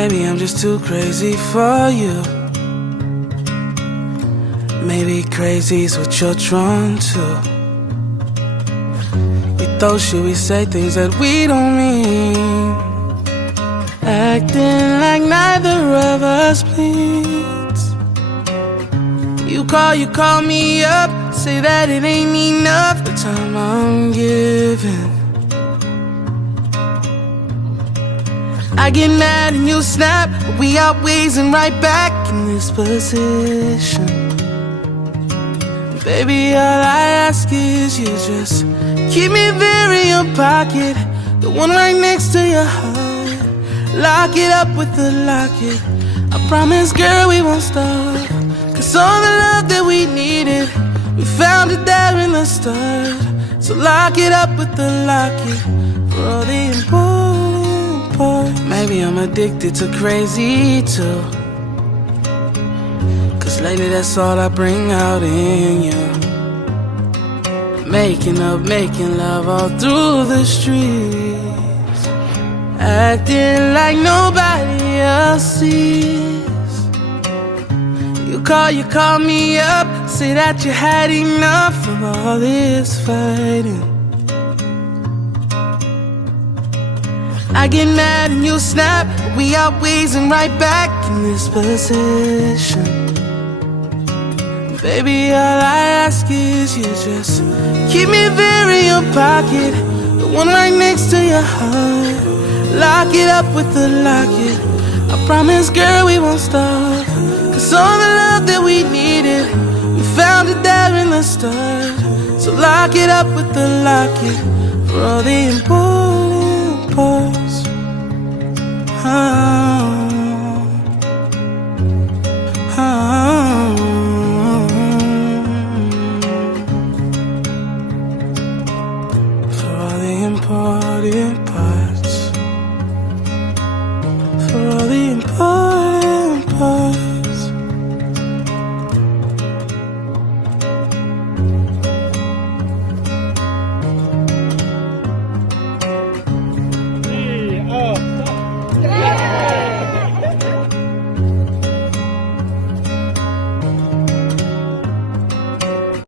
Maybe I'm just too crazy for you. Maybe crazy's what you're drawn to. We throw shit, we say things that we don't mean, acting like neither of us bleeds. You call me up, say that it ain't enough the time I'm giving. I get mad and you snap, but we always and right back in this position. Baby, all I ask is you just keep me there in your pocket, the one right next to your heart. Lock it up with the locket. I promise, girl, we won't stop. Cause all the love that we needed, we found it there in the start. So lock it up with the locket for all the important parts. Maybe I'm addicted to crazy too, cause lately that's all I bring out in you. Making up, making love all through the streets, acting like nobody else sees. You call me up, say that you had enough of all this fighting. I get mad and you snap, but we always and right back in this position. Baby, all I ask is you just keep me there in your pocket, the one right next to your heart. Lock it up with the locket. I promise, girl, we won't stop. Cause all the love that we needed, we found it there in the start. So lock it up with the locket for all the important parts. For all the important parts.